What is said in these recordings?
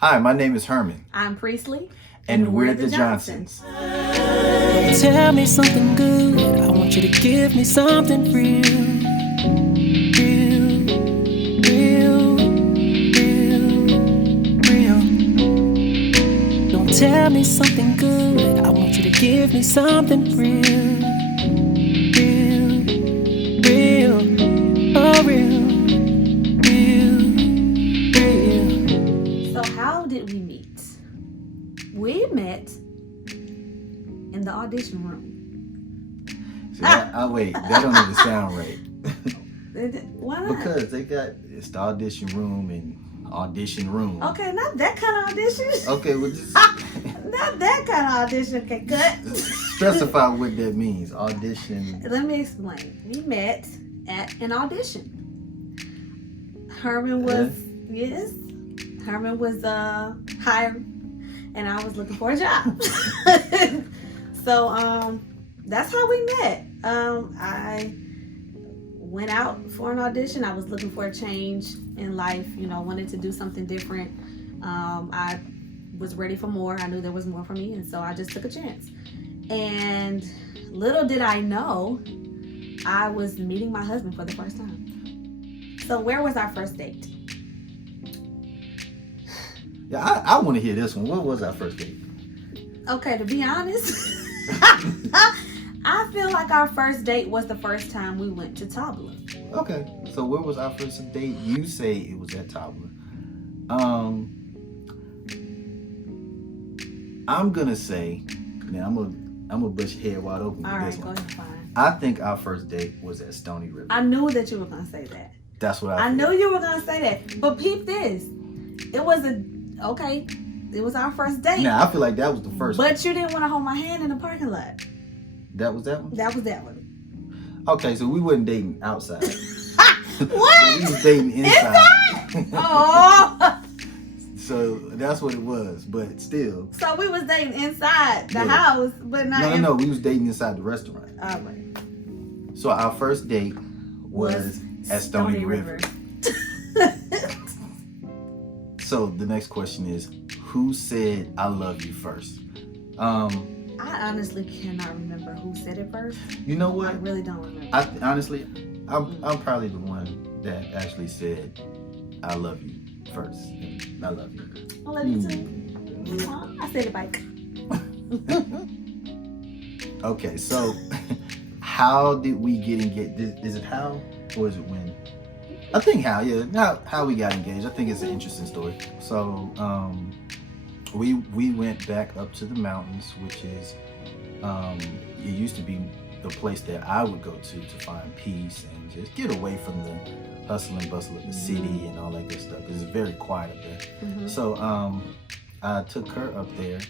Hi, my name is Herman. I'm Priestly. And we're the Johnsons. Tell me something good. I want you to give me something real. Real, real, real, real. Don't tell me something good. I want you to give me something real. Real, real, oh real, real, real. So how did we meet? We met in the audition room. See, wait, that don't even sound right. Why not? Because it's the audition room and audition room. Okay, not that kind of audition. Okay, well just not that kind of audition. Okay, good. Specify what that means. Audition. Let me explain. We met at an audition. Herman was Herman was hired, and I was looking for a job. So that's how we met. I went out for an audition. I was looking for a change in life, wanted to do something different. I was ready for more. I knew there was more for me, and so I just took a chance. And little did I know, I was meeting my husband for the first time. So where was our first date? Yeah, I want to hear this one. What was our first date? Okay, to be honest, I feel like our first date was the first time we went to Tabla. Okay, so where was our first date? You say it was at Tabla. I'm gonna say, man, I'm gonna bust your head wide open with this one. Go ahead, fine. I think our first date was at Stony River. I knew that you were gonna say that. That's what I knew you were gonna say that. But peep this. It was our first date. Nah, I feel like that was the first But you didn't want to hold my hand in the parking lot. That was that one? That was that one. Okay, so we wasn't dating outside. What? We was dating inside. Oh. So that's what it was, but still. So we was dating inside the house, but not No, we was dating inside the restaurant. All right. So our first date was at Stony River. So the next question is, who said I love you first? I honestly cannot remember who said it first. You know what? I really don't remember. I'm probably the one that actually said I love you first. I love you. I love you too. I said it back. Okay, so how did we get engaged? Is it how or is it when? I think how, yeah. How we got engaged. I think it's an interesting story. So we went back up to the mountains, which is it used to be the place that I would go to find peace and just get away from the hustle and bustle of the city and all that good stuff, because it's very quiet up there. Mm-hmm. So I took her up there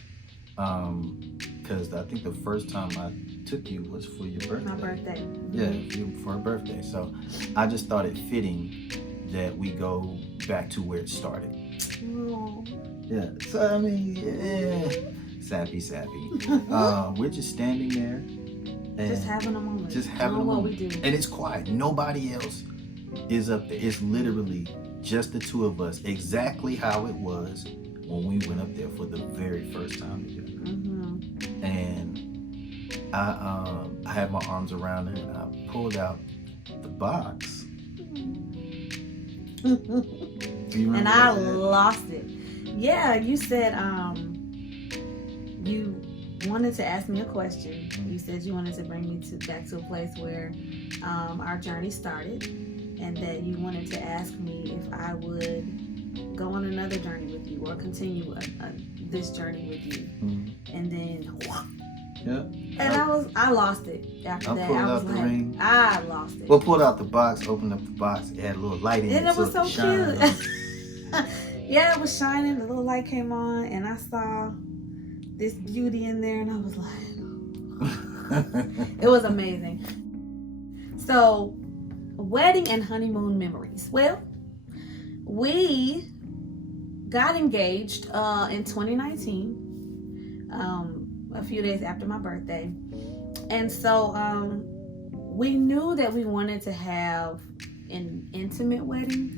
because I think the first time I took you was for your birthday. My birthday. Yeah, for her birthday. So I just thought it fitting that we go back to where it started. Oh. Yeah, so I mean, sappy. We're just standing there. And just having a moment. Just having a moment. We do. And it's quiet. Nobody else is up there. It's literally just the two of us, exactly how it was when we went up there for the very first time together. Mm-hmm. And I had my arms around her and I pulled out the box. Do you remember? And I lost it. Yeah, you said you wanted to ask me a question. Mm-hmm. You said you wanted to bring me back to a place where our journey started, and that you wanted to ask me if I would go on another journey with you or continue this journey with you. Mm-hmm. And then, yeah. And I lost it after that. I was like, ring. I lost it. Well, pulled out the box, opened up the box. It had a little light in it. And it was so cute. Yeah, it was shining. The little light came on, and I saw this beauty in there, and I was like, it was amazing. So, wedding and honeymoon memories. Well, we got engaged in 2019, a few days after my birthday. And so we knew that we wanted to have an intimate wedding,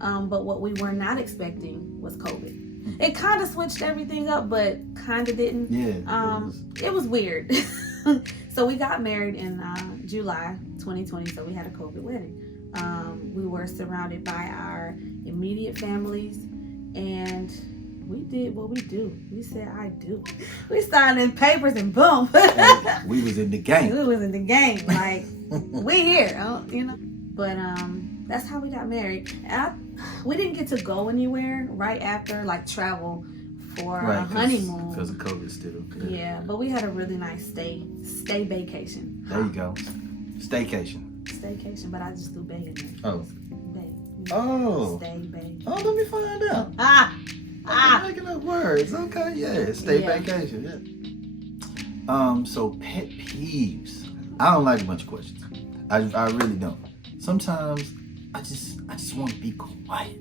but what we were not expecting was COVID. It kind of switched everything up, but kind of didn't. Yeah. It was weird. So we got married in July 2020. So we had a COVID wedding. We were surrounded by our immediate families, and we did what we do. We said, I do. We signed in papers and boom. We was in the game. We was in the game. Like, we here, you know. But that's how we got married. We didn't get to go anywhere right after, like travel for a honeymoon. Because of COVID still. Yeah, but we had a really nice stay vacation. There you go. Staycation. Staycation, but I just threw bay in there. Oh. Bay. Oh. Stay bay. Oh, let me find out. I'm making up words. Okay, yeah. Vacation, yeah. So pet peeves. I don't like a bunch of questions. I really don't. Sometimes I just want to be quiet.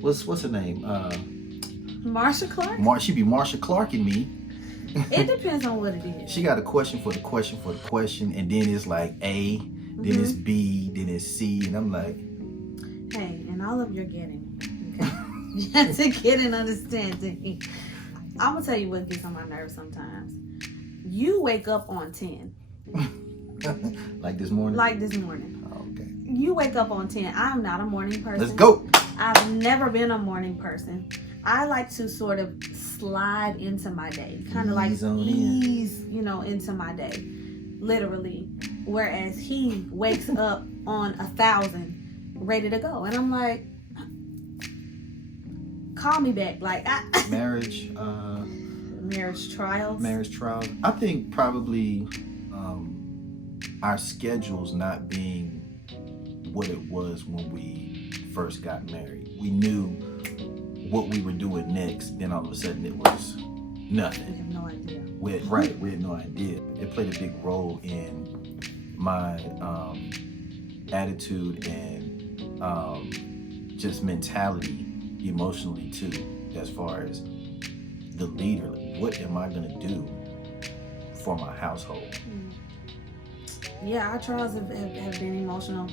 What's her name? Marsha Clark? She be Marsha Clark in me. It depends on what it is. She got a question for the question for the question, and then it's like A, then it's B, then it's C, and I'm like, hey, and all of your getting, okay? You have to get an understanding. I'm gonna tell you what gets on my nerves sometimes. You wake up on 10. Like this morning? Like this morning. Oh, okay. You wake up on 10. I'm not a morning person. Let's go. I've never been a morning person. I like to sort of slide into my day, kind of like ease, into my day, literally. Whereas he wakes up on 1,000, ready to go, and I'm like, call me back, like Marriage trials. I think probably our schedules not being what it was when we first got married. We knew what we were doing next, then all of a sudden it was nothing. We have no idea. We had no idea. It played a big role in my attitude and just mentality emotionally too, as far as the leader. What am I gonna do for my household? Yeah, our trials have been emotional.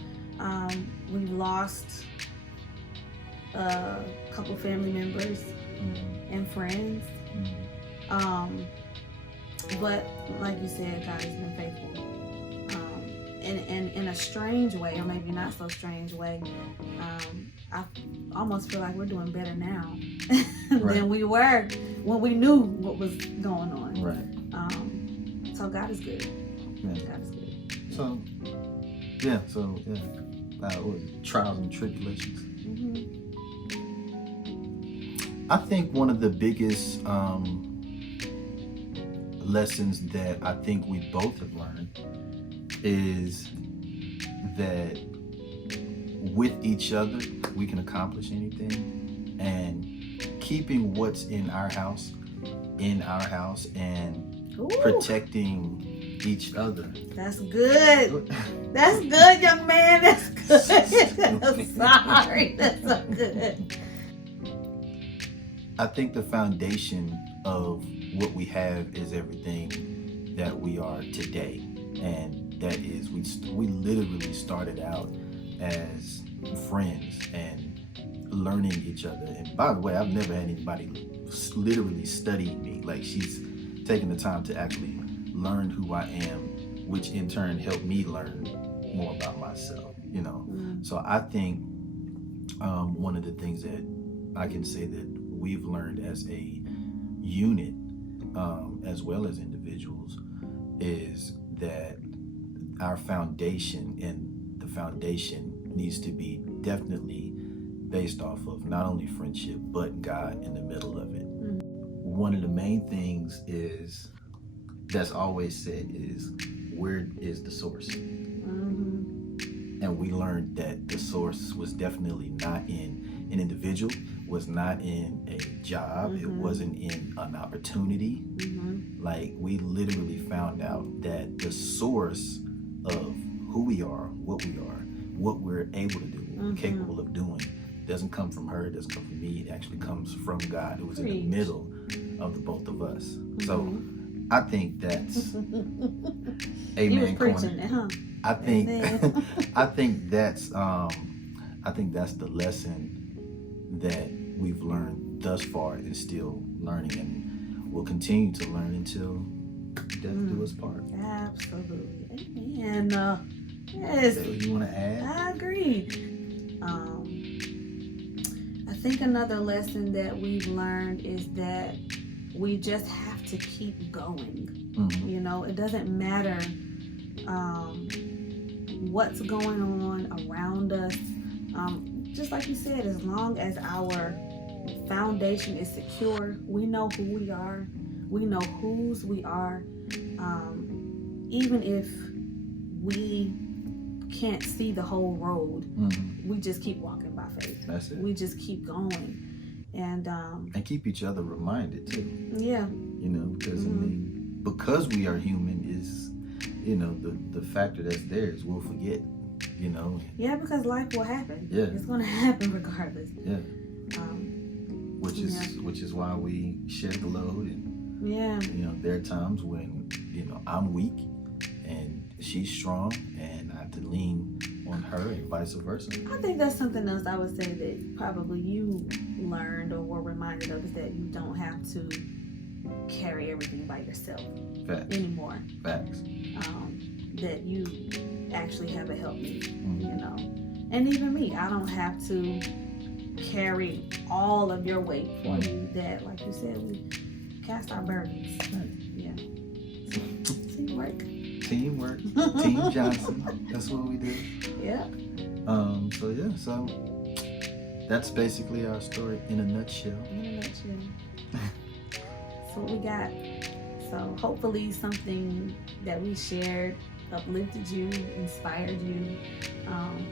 We've lost a couple family members and friends. But like you said, God has been faithful. In a strange way, or maybe not so strange way, I almost feel like we're doing better now than we were when we knew what was going on. Right. So God is good. Yeah. God is good. So yeah. What was it? Trials and tribulations. I think one of the biggest lessons that I think we both have learned is that with each other we can accomplish anything, and keeping what's in our house and protecting each other. That's good. That's good, young man. That's good. I'm sorry. That's so good. I think the foundation of what we have is everything that we are today, and that is we literally started out as friends and learning each other. And by the way, I've never had anybody literally studying me. Like, she's taken the time to actually learn who I am, which in turn helped me learn more about myself, So I think one of the things that I can say that we've learned as a unit, as well as individuals, is that our foundation, and the foundation needs to be definitely based off of not only friendship but God in the middle of it. One of the main things is that's always said is, where is the source? And we learned that the source was definitely not in an individual, was not in a job, it wasn't in an opportunity. Like, we literally found out that the source of who we are, what we're able to do, what we're capable of doing, doesn't come from her, it doesn't come from me, it actually comes from God, who was in the middle of the both of us. So I think that's amen. Preaching it, huh? I think that's the lesson that we've learned thus far and still learning, and we'll continue to learn until death do us part. Absolutely. And yes, So you want to add? I agree. I think another lesson that we've learned is that we just have to keep going. Mm-hmm. You know, it doesn't matter what's going on around us. Just like you said, as long as our foundation is secure, we know who we are, we know whose we are. Even if we can't see the whole road, Mm-hmm. we just keep walking by faith. That's it. We just keep going, and keep each other reminded too. yeah, You know, because I mean, because we are human is, you know, the factor that's there is we'll forget. You know. yeah, because life will happen. Yeah. It's going to happen regardless. Yeah. Which is why we share the load, and Yeah. you know, there are times when, you know, I'm weak and she's strong and I have to lean on her and vice versa. I think that's something else I would say that probably you learned or were reminded of, is that you don't have to carry everything by yourself Facts. anymore. Facts. That you actually have a helpmate, Mm-hmm. you know. And even me, I don't have to carry all of your weight for you. That, like you said, we cast our burdens. Yeah. Teamwork. Teamwork. Team Johnson. That's what we do. Yeah. So that's basically our story in a nutshell. In a nutshell. That's what we got. So hopefully something that we shared uplifted you, inspired you.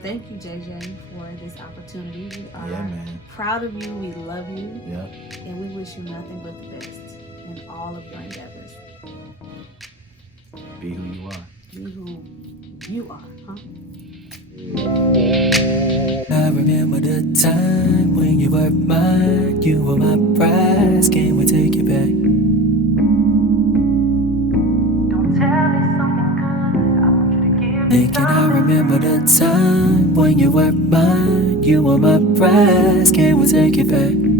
Thank you, JJ, for this opportunity. We are proud of you. We love you. Yeah. And we wish you nothing but the best in all of your endeavors. Be who you are. Be who you are, huh? I remember the time when you were mine. You were my prize. Can't wait to take you back. Thinking I remember the time when you were mine. You were my prize. Can't we take it back?